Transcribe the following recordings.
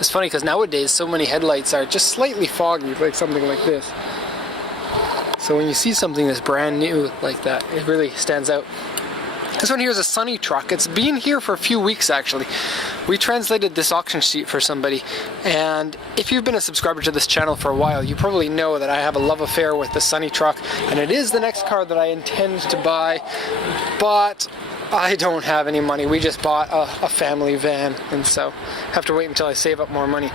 It's funny because nowadays so many headlights are just slightly foggy, like something like this. So when you see something that's brand new like that, it really stands out. This one here is a Sunny truck. It's been here for a few weeks actually. We translated this auction sheet for somebody, and if you've been a subscriber to this channel for a while, you probably know that I have a love affair with the Sunny truck, and it is the next car that I intend to buy, but I don't have any money. We just bought a family van, and so have to wait until I save up more money.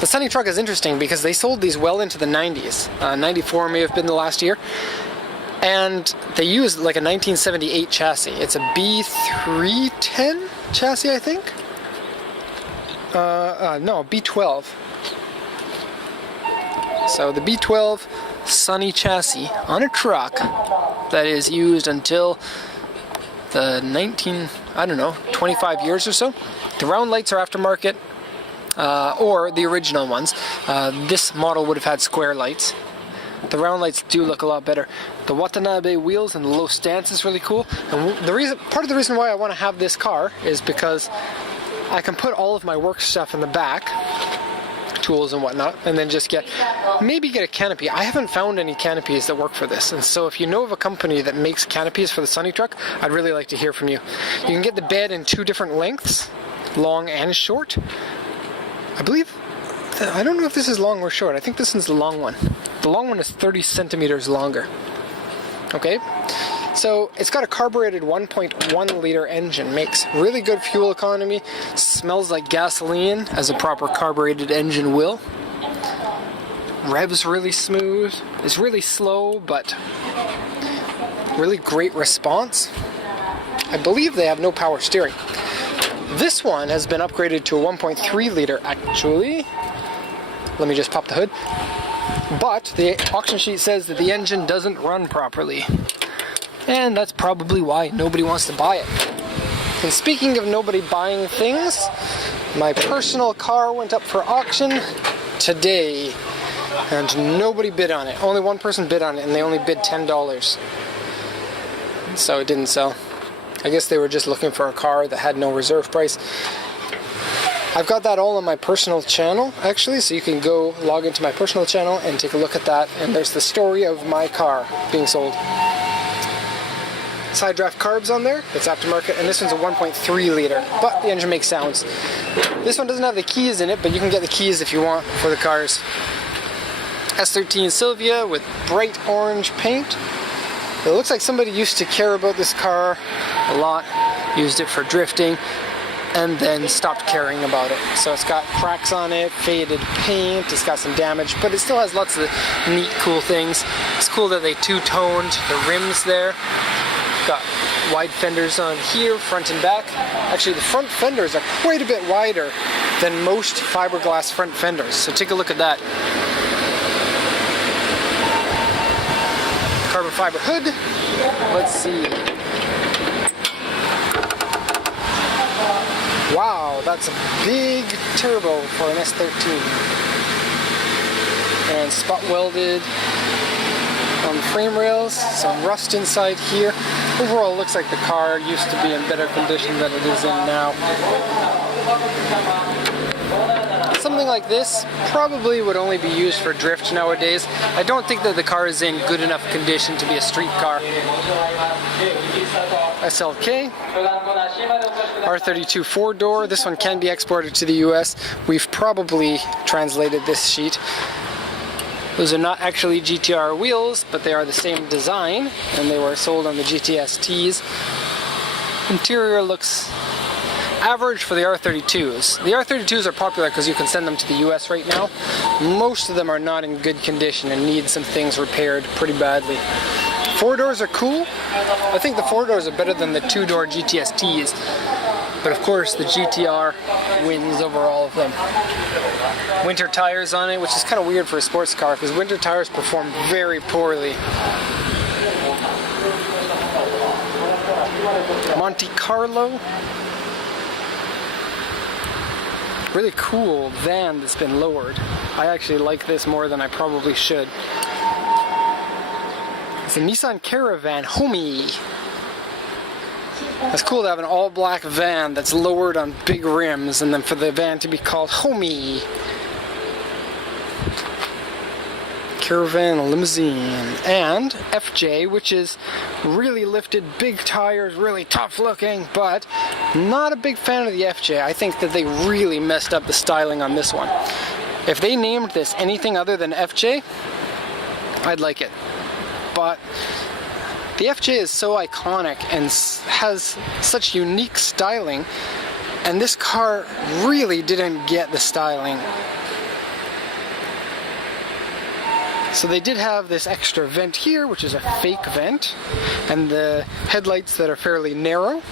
The Sunny truck is interesting because they sold these well into the 90s. 94 may have been the last year. And they used like a 1978 chassis. It's a B310 chassis, I think? No, B12. So the B12 Sunny chassis on a truck that is used until the 25 years or so. The round lights are aftermarket, or the original ones. This model would have had square lights. The round lights do look a lot better. The Watanabe wheels and the low stance is really cool. And part of the reason why I want to have this car is because I can put all of my work stuff in the back, tools and whatnot, and then just maybe get a canopy. I haven't found any canopies that work for this, and so if you know of a company that makes canopies for the Sunny truck, I'd really like to hear from you. You can get the bed in 2 different lengths, long and short. I don't know if this is long or short. I think this one's the long one. The long one is 30 centimeters longer. Okay, so it's got a carbureted 1.1 liter engine, makes really good fuel economy, smells like gasoline as a proper carbureted engine will. Revs really smooth, it's really slow, but really great response. I believe they have no power steering. This one has been upgraded to a 1.3 liter actually. Let me just pop the hood. But the auction sheet says that the engine doesn't run properly. And that's probably why nobody wants to buy it. And speaking of nobody buying things, my personal car went up for auction today. And nobody bid on it. Only one person bid on it, and they only bid $10. So it didn't sell. I guess they were just looking for a car that had no reserve price. I've got that all on my personal channel, actually, so you can go log into my personal channel and take a look at that, and there's the story of my car being sold. Side draft carbs on there, it's aftermarket, and this one's a 1.3 liter, but the engine makes sounds. This one doesn't have the keys in it, but you can get the keys if you want for the cars. S13 Sylvia with bright orange paint. It looks like somebody used to care about this car a lot, used it for drifting, and then stopped caring about it. So it's got cracks on it, faded paint, it's got some damage, but it still has lots of neat, cool things. It's cool that they two-toned the rims there. Got wide fenders on here, front and back. Actually, the front fenders are quite a bit wider than most fiberglass front fenders, so take a look at that. Carbon fiber hood. Let's see. Wow, that's a big turbo for an S13. And spot welded on the frame rails, some rust inside here. Overall, it looks like the car used to be in better condition than it is in now. Something like this probably would only be used for drift nowadays. I don't think that the car is in good enough condition to be a street car. SLK, R32 4-door. This one can be exported to the US. We've probably translated this sheet. Those are not actually GTR wheels, but they are the same design, and they were sold on the GTSTs. Interior looks average for the R32s. The R32s are popular because you can send them to the US right now. Most of them are not in good condition and need some things repaired pretty badly. 4-doors are cool. I think the 4-doors are better than the 2-door GTSTs. But of course the GTR wins over all of them. Winter tires on it, which is kind of weird for a sports car because winter tires perform very poorly. Monte Carlo. Really cool van that's been lowered. I actually like this more than I probably should. It's a Nissan Caravan Homie. It's cool to have an all-black van that's lowered on big rims, and then for the van to be called Homie. Caravan limousine. And FJ, which is really lifted, big tires, really tough looking, but not a big fan of the FJ. I think that they really messed up the styling on this one. If they named this anything other than FJ, I'd like it. But the FJ is so iconic and has such unique styling, and this car really didn't get the styling. So they did have this extra vent here, which is a fake vent, and the headlights that are fairly narrow.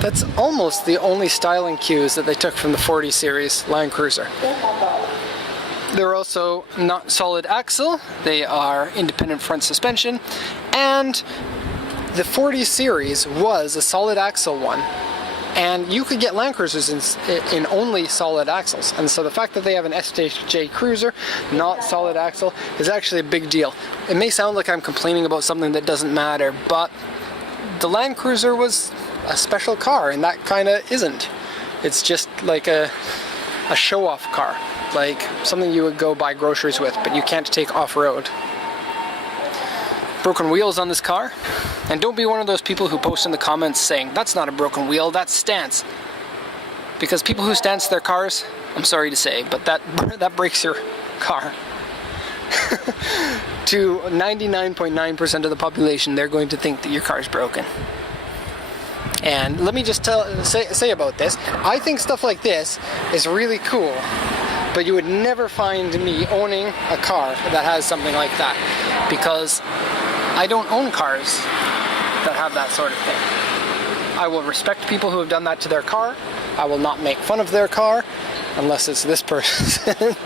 That's almost the only styling cues that they took from the 40 series Land Cruiser. They're also not solid axle, they are independent front suspension, and the 40 series was a solid axle one. And you could get Land Cruisers in only solid axles. And so the fact that they have an SJ Cruiser, not solid axle, is actually a big deal. It may sound like I'm complaining about something that doesn't matter, but the Land Cruiser was a special car, and that kind of isn't. It's just like a show-off car, like something you would go buy groceries with, but you can't take off-road. Broken wheels on this car. And don't be one of those people who post in the comments saying, that's not a broken wheel, that's stance. Because people who stance their cars, I'm sorry to say, but that breaks your car. To 99.9% of the population, they're going to think that your car's broken. And let me just say about this, I think stuff like this is really cool, but you would never find me owning a car that has something like that, because I don't own cars that have that sort of thing. I will respect people who have done that to their car. I will not make fun of their car, unless it's this person.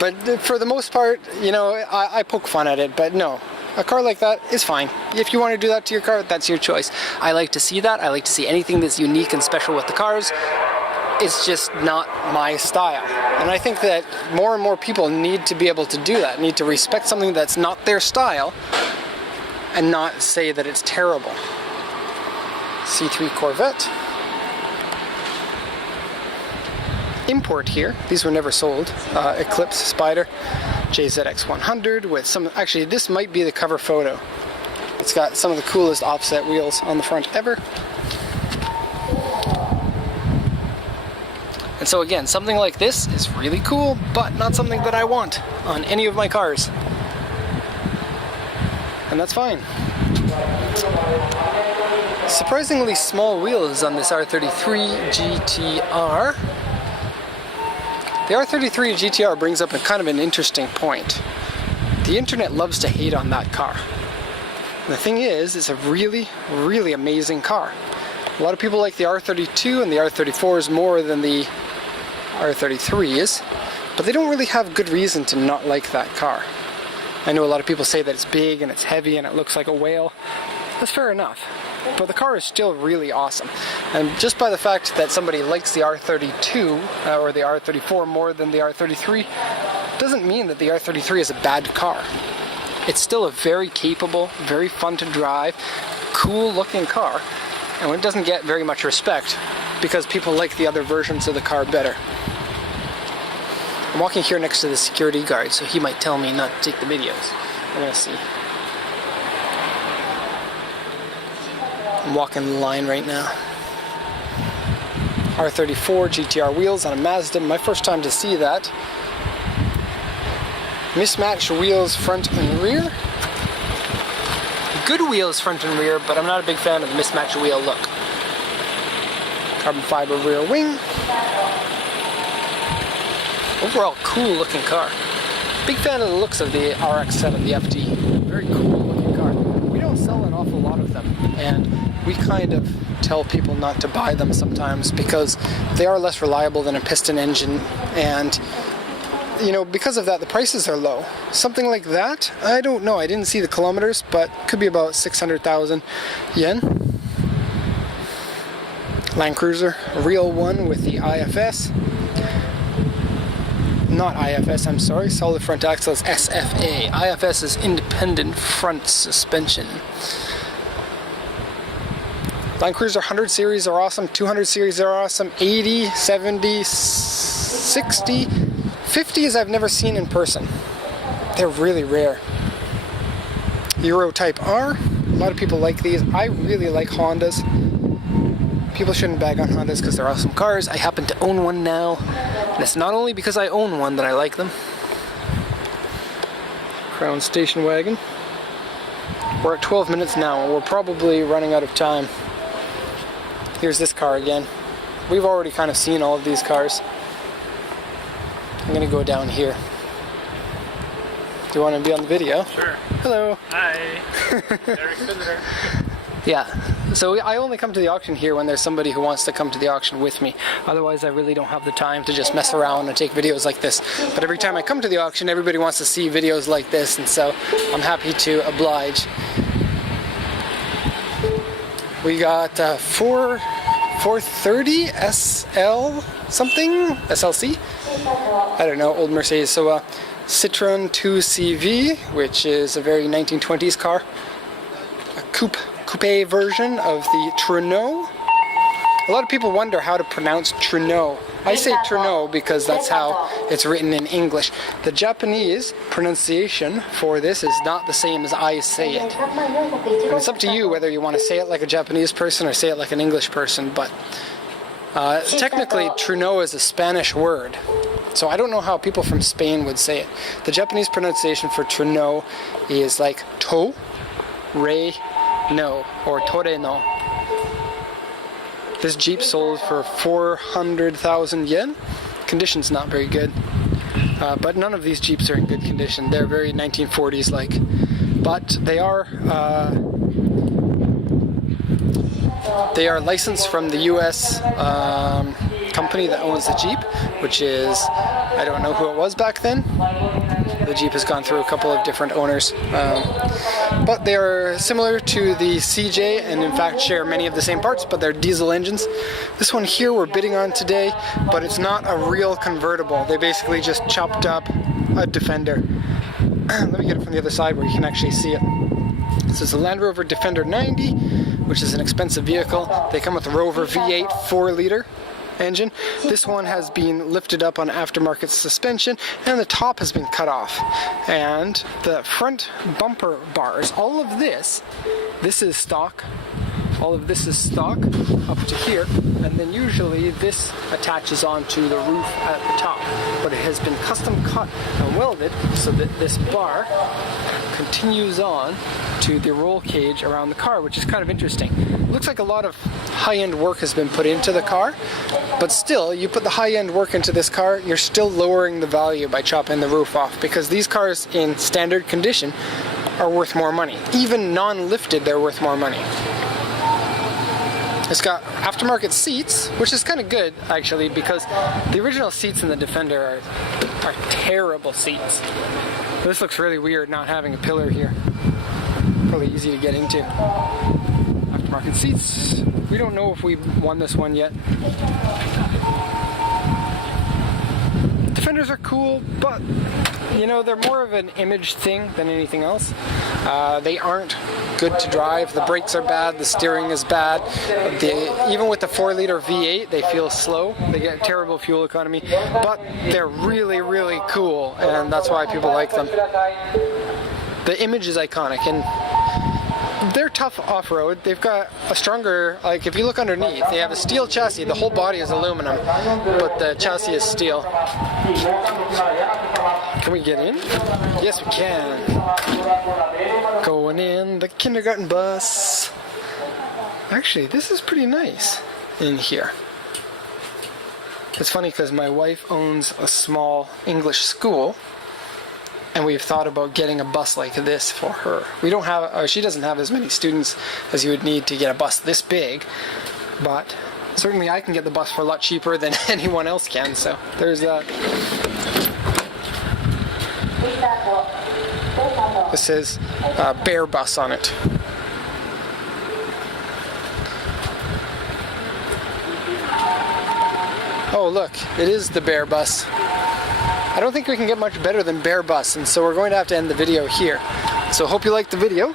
But for the most part, you know, I poke fun at it, but no. A car like that is fine. If you want to do that to your car, that's your choice. I like to see that. I like to see anything that's unique and special with the cars. It's just not my style. And I think that more and more people need to be able to do that, need to respect something that's not their style, and not say that it's terrible. C3 Corvette. Import here. These were never sold. Eclipse Spider. JZX 100 with some... Actually, this might be the cover photo. It's got some of the coolest offset wheels on the front ever. And so again, something like this is really cool, but not something that I want on any of my cars. And that's fine. Surprisingly small wheels on this R33 GTR. The R33 GTR brings up a kind of an interesting point. The internet loves to hate on that car. And the thing is, it's a really, really amazing car. A lot of people like the R32 and the R34s more than the R33s, but they don't really have good reason to not like that car. I know a lot of people say that it's big and it's heavy and it looks like a whale. That's fair enough. But the car is still really awesome. And just by the fact that somebody likes the R32 or the R34 more than the R33 doesn't mean that the R33 is a bad car. It's still a very capable, very fun to drive, cool looking car. And it doesn't get very much respect because people like the other versions of the car better. I'm walking here next to the security guard, so he might tell me not to take the videos. We're gonna see. I'm walking the line right now. R34 GTR wheels on a Mazda, my first time to see that. Mismatched wheels front and rear. Good wheels front and rear, but I'm not a big fan of the mismatched wheel look. Carbon fiber rear wing. Overall, cool looking car. Big fan of the looks of the RX-7, the FD. Very cool looking car. We don't sell an awful lot of them, and we kind of tell people not to buy them sometimes because they are less reliable than a piston engine, and you know, because of that, the prices are low. Something like that, I don't know. I didn't see the kilometers, but could be about 600,000 yen. Land Cruiser, a real one with the IFS. Not IFS, I'm sorry. Solid front axle is SFA. IFS is independent front suspension. Land Cruiser 100 series are awesome, 200 series are awesome, 80, 70, 60, 50s I've never seen in person. They're really rare. Euro Type R, a lot of people like these. I really like Hondas. People shouldn't bag on Hondas because they're awesome cars. I happen to own one now, and it's not only because I own one that I like them. Crown station wagon. We're at 12 minutes now, and we're probably running out of time. Here's this car again. We've already kind of seen all of these cars. I'm gonna go down here. Do you want to be on the video? Sure. Hello. Hi. Eric visitor. Yeah. So I only come to the auction here when there's somebody who wants to come to the auction with me. Otherwise, I really don't have the time to just mess around and take videos like this. But every time I come to the auction, everybody wants to see videos like this, and so I'm happy to oblige. We got 430 SL something? SLC? I don't know, old Mercedes. So Citroen 2CV, which is a very 1920s car. A coupe version of the Trudeau. A lot of people wonder how to pronounce Trudeau. I say Trudeau because that's how it's written in English. The Japanese pronunciation for this is not the same as I say it. And it's up to you whether you want to say it like a Japanese person or say it like an English person, but technically Trudeau is a Spanish word. So I don't know how people from Spain would say it. The Japanese pronunciation for Trudeau is like to, re, no, or tore no. This Jeep sold for 400,000 yen. Condition's not very good. But none of these Jeeps are in good condition. They're very 1940s like. But they are licensed from the US company that owns the Jeep, which is, I don't know who it was back then. The Jeep has gone through a couple of different owners. But they are similar to the CJ and in fact share many of the same parts, but they're diesel engines. This one here we're bidding on today, but it's not a real convertible. They basically just chopped up a Defender. Let me get it from the other side where you can actually see it. This is a Land Rover Defender 90, which is an expensive vehicle. They come with a Rover V8 4-liter engine. This one has been lifted up on aftermarket suspension and the top has been cut off. And the front bumper bars, all of this is stock. All of this is stock up to here, and then usually this attaches onto the roof at the top. But it has been custom cut and welded so that this bar continues on to the roll cage around the car, which is kind of interesting. It looks like a lot of high-end work has been put into the car, but still, you put the high-end work into this car, you're still lowering the value by chopping the roof off, because these cars in standard condition are worth more money. Even non-lifted, they're worth more money. It's got aftermarket seats, which is kind of good actually, because the original seats in the Defender are terrible seats. This looks really weird not having a pillar here. Probably easy to get into. Aftermarket seats. We don't know if we won this one yet. Defenders are cool, but you know, they're more of an image thing than anything else. They aren't good to drive. The brakes are bad, the steering is bad. Even with the 4-liter V8, they feel slow. They get terrible fuel economy, but they're really, really cool, and that's why people like them. The image is iconic, and they're tough off-road. They've got a stronger, like if you look underneath, they have a steel chassis. The whole body is aluminum, but the chassis is steel. Can we get in? Yes, we can. Going in the kindergarten bus. Actually, this is pretty nice in here. It's funny because my wife owns a small English school, and we've thought about getting a bus like this for her. We don't have, she doesn't have as many students as you would need to get a bus this big, but certainly I can get the bus for a lot cheaper than anyone else can, so there's that. This says Bear Bus on it. Oh look, it is the Bear Bus. I don't think we can get much better than Bear Bus, and so we're going to have to end the video here. So hope you liked the video.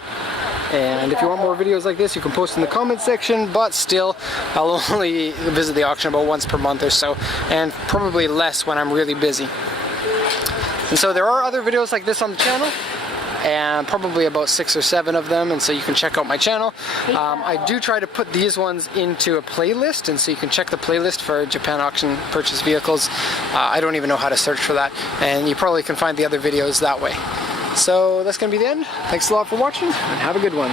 And if you want more videos like this, you can post in the comment section, but still, I'll only visit the auction about once per month or so, and probably less when I'm really busy. And so there are other videos like this on the channel, and probably about 6 or 7 of them, and so you can check out my channel. I do try to put these ones into a playlist, and so you can check the playlist for Japan auction purchase vehicles. I don't even know how to search for that, and you probably can find the other videos that way. So that's going to be the end. Thanks a lot for watching, and have a good one.